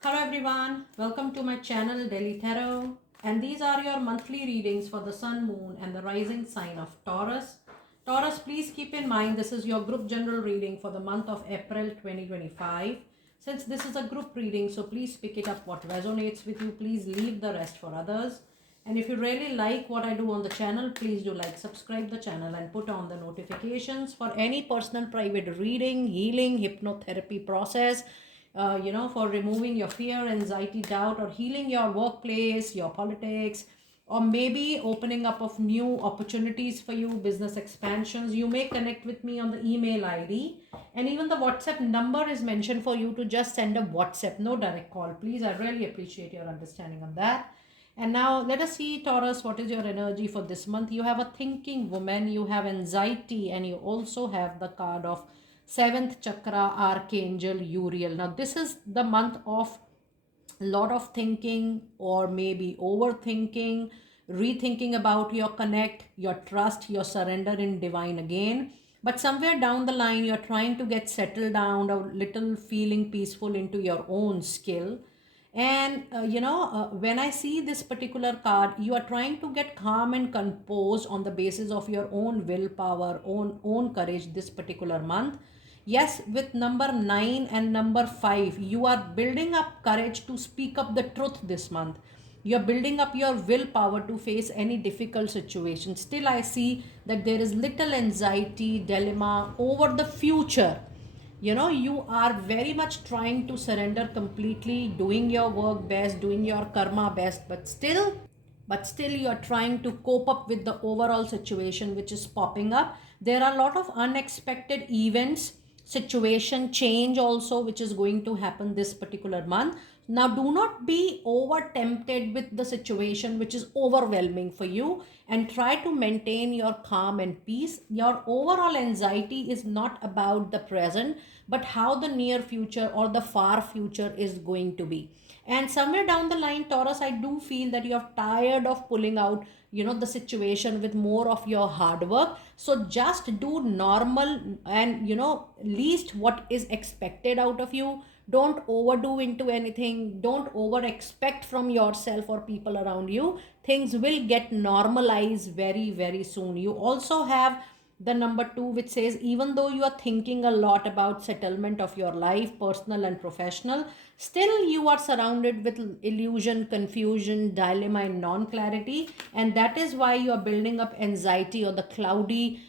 Hello everyone, welcome to my channel Daily Tarot, and these are your monthly readings for the Sun, Moon and the rising sign of Taurus. Taurus, please keep in mind this is your group general reading for the month of April 2025. Since this is a group reading, so please pick it up what resonates with you. Please leave the rest for others. And if you really like what I do on the channel, please do like, subscribe the channel and put on the notifications for any personal private reading, healing, hypnotherapy process, for removing your fear, anxiety, doubt, or healing your workplace, your politics, or maybe opening up of new opportunities for you, business expansions. You may connect with me on the email ID, and even the WhatsApp number is mentioned for you to just send a WhatsApp, no direct call. Please, I really appreciate your understanding on that. And now let us see, Taurus, what is your energy for this month? You have a thinking woman, you have anxiety, and you also have the card of seventh chakra, Archangel Uriel. Now, this is the month of lot of thinking or maybe overthinking, rethinking about your connect, your trust, your surrender in divine again. But somewhere down the line, you're trying to get settled down, a little feeling peaceful into your own skill. And when I see this particular card, you are trying to get calm and composed on the basis of your own willpower, own courage this particular month. Yes, with number 9 and number 5, you are building up courage to speak up the truth this month. You're building up your willpower to face any difficult situation. Still, I see that there is little anxiety, dilemma over the future. You are very much trying to surrender completely, doing your work best, doing your karma best, but still you are trying to cope up with the overall situation which is popping up. There are a lot of unexpected events, situation change also which is going to happen this particular month. Now do not be over tempted with the situation which is overwhelming for you, and try to maintain your calm and peace. Your overall anxiety is not about the present, but how the near future or the far future is going to be. And somewhere down the line, Taurus, I do feel that you are tired of pulling out the situation with more of your hard work. So just do normal and least what is expected out of you. Don't overdo into anything, don't over expect from yourself or people around you. Things will get normalized very very soon. You also have the number 2, which says even though you are thinking a lot about settlement of your life, personal and professional, still you are surrounded with illusion, confusion, dilemma and non clarity, and that is why you are building up anxiety or the cloudy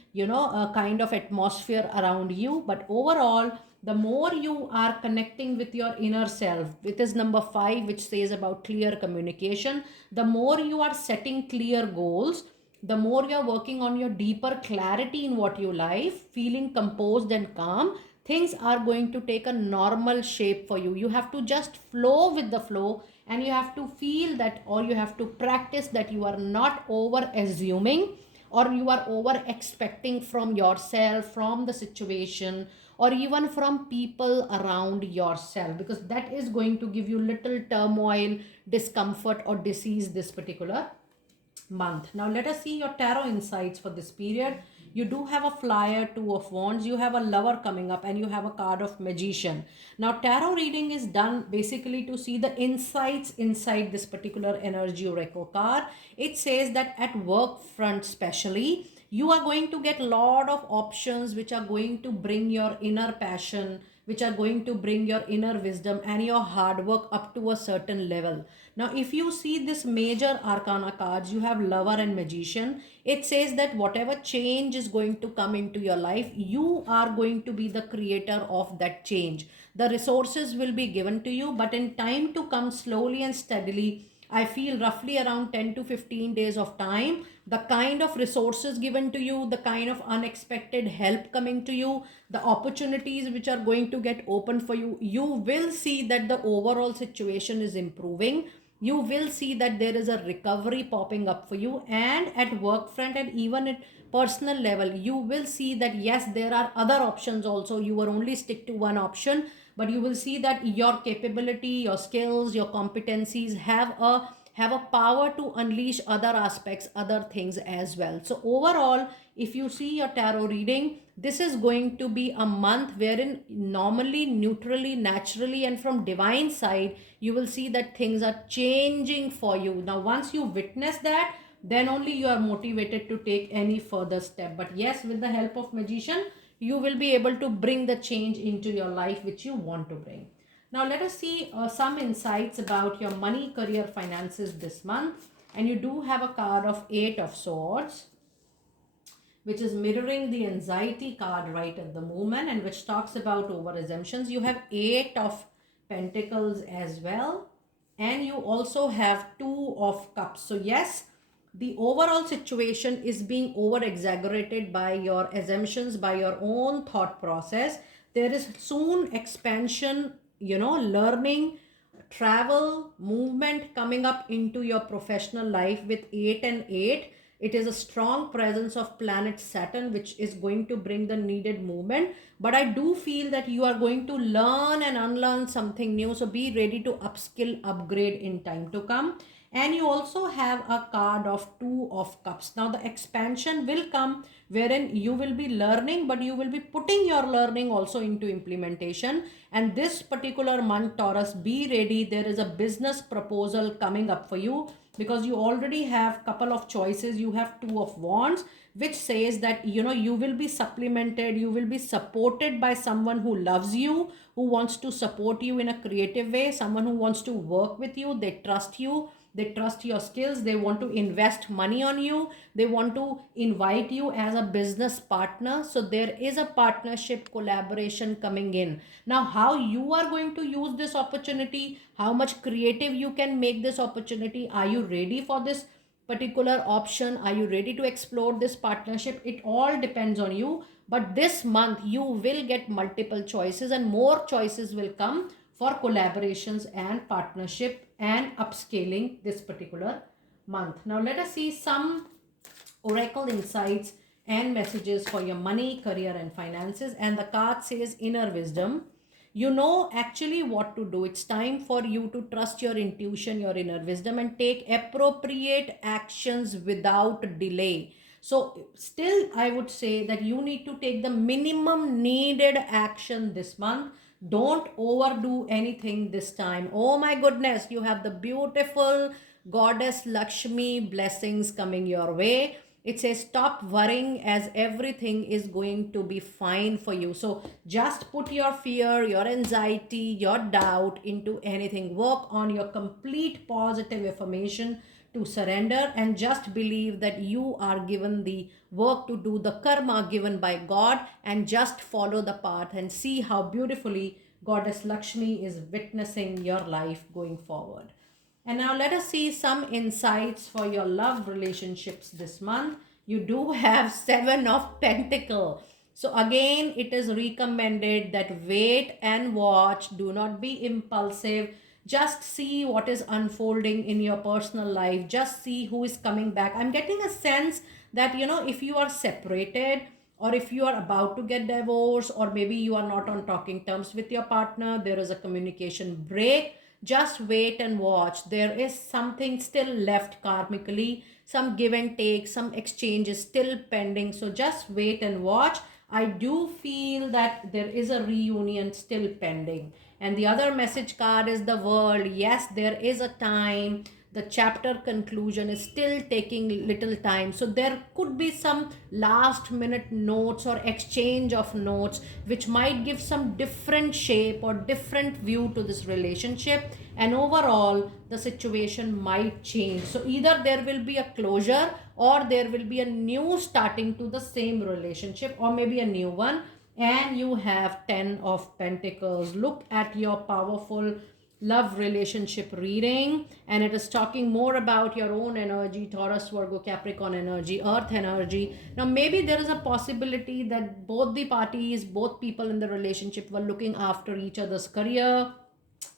kind of atmosphere around you. But overall, the more you are connecting with your inner self, which is number 5, which says about clear communication, the more you are setting clear goals, the more you're working on your deeper clarity in what you like, feeling composed and calm, things are going to take a normal shape for you. You have to just flow with the flow, and you have to feel that, or you have to practice that you are not over assuming or you are over expecting from yourself, from the situation, or even from people around yourself, because that is going to give you little turmoil, discomfort or disease this particular month. Now let us see your tarot insights for this period. You do have a flyer, 2 of wands, you have a lover coming up, and you have a card of magician. Now tarot reading is done basically to see the insights inside this particular energy oracle card. It says that at work front especially, you are going to get a lot of options which are going to bring your inner passion, which are going to bring your inner wisdom and your hard work up to a certain level. Now, if you see this major arcana cards, you have lover and magician. It says that whatever change is going to come into your life, you are going to be the creator of that change. The resources will be given to you, but in time to come, slowly and steadily, I feel roughly around 10 to 15 days of time, the kind of resources given to you, the kind of unexpected help coming to you, the opportunities which are going to get opened for you, you will see that the overall situation is improving. You will see that there is a recovery popping up for you, and at work front and even at personal level, you will see that yes, there are other options also. You will only stick to one option, but you will see that your capability, your skills, your competencies have a power to unleash other aspects, other things as well. So overall, if you see your tarot reading, this is going to be a month wherein normally, neutrally, naturally, and from divine side, you will see that things are changing for you. Now, once you witness that, then only you are motivated to take any further step. But yes, with the help of magician, you will be able to bring the change into your life which you want to bring. Now let us see some insights about your money, career, finances this month. And you do have a card of 8 of Swords, which is mirroring the anxiety card right at the moment, and which talks about over assumptions. You have 8 of Pentacles as well, and you also have 2 of Cups. So yes, the overall situation is being over exaggerated by your assumptions, by your own thought process. There is soon expansion, learning, travel, movement coming up into your professional life with 8 and 8. It is a strong presence of planet Saturn, which is going to bring the needed movement. But I do feel that you are going to learn and unlearn something new. So be ready to upskill, upgrade in time to come. And you also have a card of 2 of Cups. Now the expansion will come wherein you will be learning, but you will be putting your learning also into implementation. And this particular month, Taurus, be ready. There is a business proposal coming up for you, because you already have couple of choices. You have 2 of Wands, which says that you will be supplemented, you will be supported by someone who loves you, who wants to support you in a creative way, someone who wants to work with you. They trust you, they trust your skills, they want to invest money on you, they want to invite you as a business partner. So there is a partnership, collaboration coming in. Now, how you are going to use this opportunity, how much creative you can make this opportunity, are you ready for this particular option, are you ready to explore this partnership, it all depends on you. But this month you will get multiple choices, and more choices will come for collaborations and partnership and upscaling this particular month. Now let us see some oracle insights and messages for your money, career, and finances. And the card says inner wisdom. You know actually what to do. It's time for you to trust your intuition, your inner wisdom, and take appropriate actions without delay. So still, I would say that you need to take the minimum needed action this month. Don't overdo anything this time. Oh my goodness, you have the beautiful goddess Lakshmi blessings coming your way. It says stop worrying, as everything is going to be fine for you. So just put your fear, your anxiety, your doubt into anything. Work on your complete positive affirmation to surrender, and just believe that you are given the work to do, the karma given by God, and just follow the path and see how beautifully Goddess Lakshmi is witnessing your life going forward. And now let us see some insights for your love relationships this month. You do have 7 of Pentacles. So again, it is recommended that wait and watch. Do not be impulsive. Just see what is unfolding in your personal life. Just see who is coming back. I'm getting a sense that, if you are separated, or if you are about to get divorced, or maybe you are not on talking terms with your partner, there is a communication break. Just wait and watch. There is something still left karmically, some give and take, some exchange is still pending. So just wait and watch. I do feel that there is a reunion still pending. And the other message card is the World. Yes, there is a time. The chapter conclusion is still taking little time. So there could be some last minute notes or exchange of notes which might give some different shape or different view to this relationship. And overall, the situation might change. So either there will be a closure, or there will be a new starting to the same relationship, or maybe a new one. And you have 10 of Pentacles. Look at your powerful love relationship reading, and it is talking more about your own energy, Taurus, Virgo, Capricorn energy, earth energy. Now maybe there is a possibility that both the parties, both people in the relationship were looking after each other's career,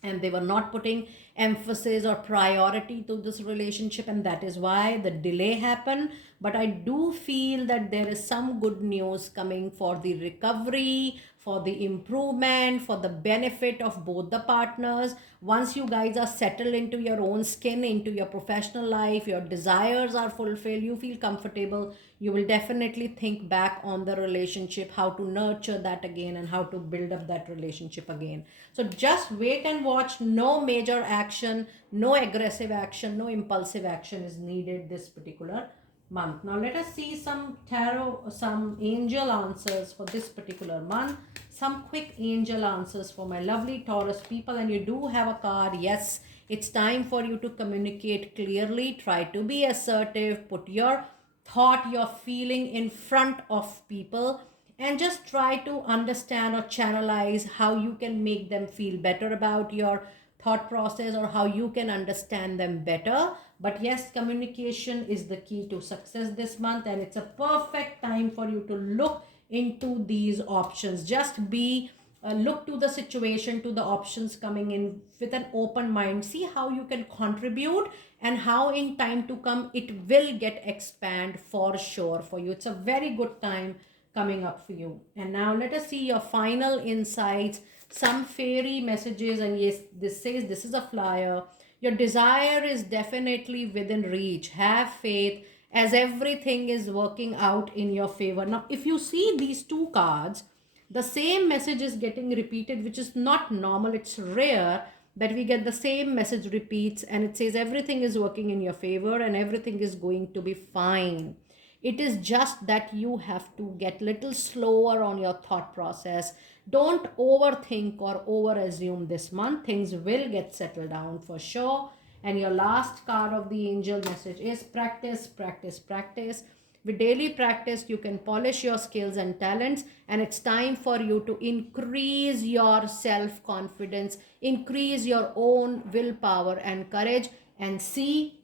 and they were not putting emphasis or priority to this relationship, and that is why the delay happened. But I do feel that there is some good news coming for the recovery, for the improvement, for the benefit of both the partners. Once you guys are settled into your own skin, into your professional life, your desires are fulfilled, you feel comfortable, you will definitely think back on the relationship, how to nurture that again and how to build up that relationship again. So just wait and watch. No major action, no aggressive action, no impulsive action is needed this particular month. Now let us see some tarot, some angel answers for this particular month. Some quick angel answers for my lovely Taurus people. And you do have a card. Yes, it's time for you to communicate clearly. Try to be assertive. Put your thought, your feeling in front of people, and just try to understand or channelize how you can make them feel better about your thought process, or how you can understand them better. But yes, communication is the key to success this month, and it's a perfect time for you to look into these options. Just be look to the situation, to the options coming in with an open mind. See how you can contribute, and how in time to come it will get expand for sure for you. It's a very good time coming up for you. And now let us see your final insights, some fairy messages. And yes, this says, this is a flyer. Your desire is definitely within reach. Have faith, as everything is working out in your favor. Now if you see these two cards, the same message is getting repeated, which is not normal. It's rare that we get the same message repeats, and it says everything is working in your favor and everything is going to be fine. It is just that you have to get little slower on your thought process. Don't overthink or over assume this month. Things will get settled down for sure. And your last card of the angel message is practice, practice, practice. With daily practice, you can polish your skills and talents, and it's time for you to increase your self confidence, increase your own willpower and courage, and see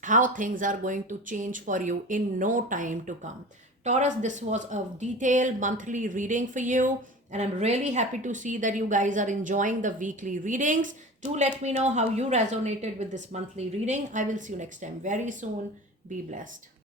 how things are going to change for you in no time to come. Taurus, this was a detailed monthly reading for you, and I'm really happy to see that you guys are enjoying the weekly readings. Do let me know how you resonated with this monthly reading. I will see you next time very soon. Be blessed.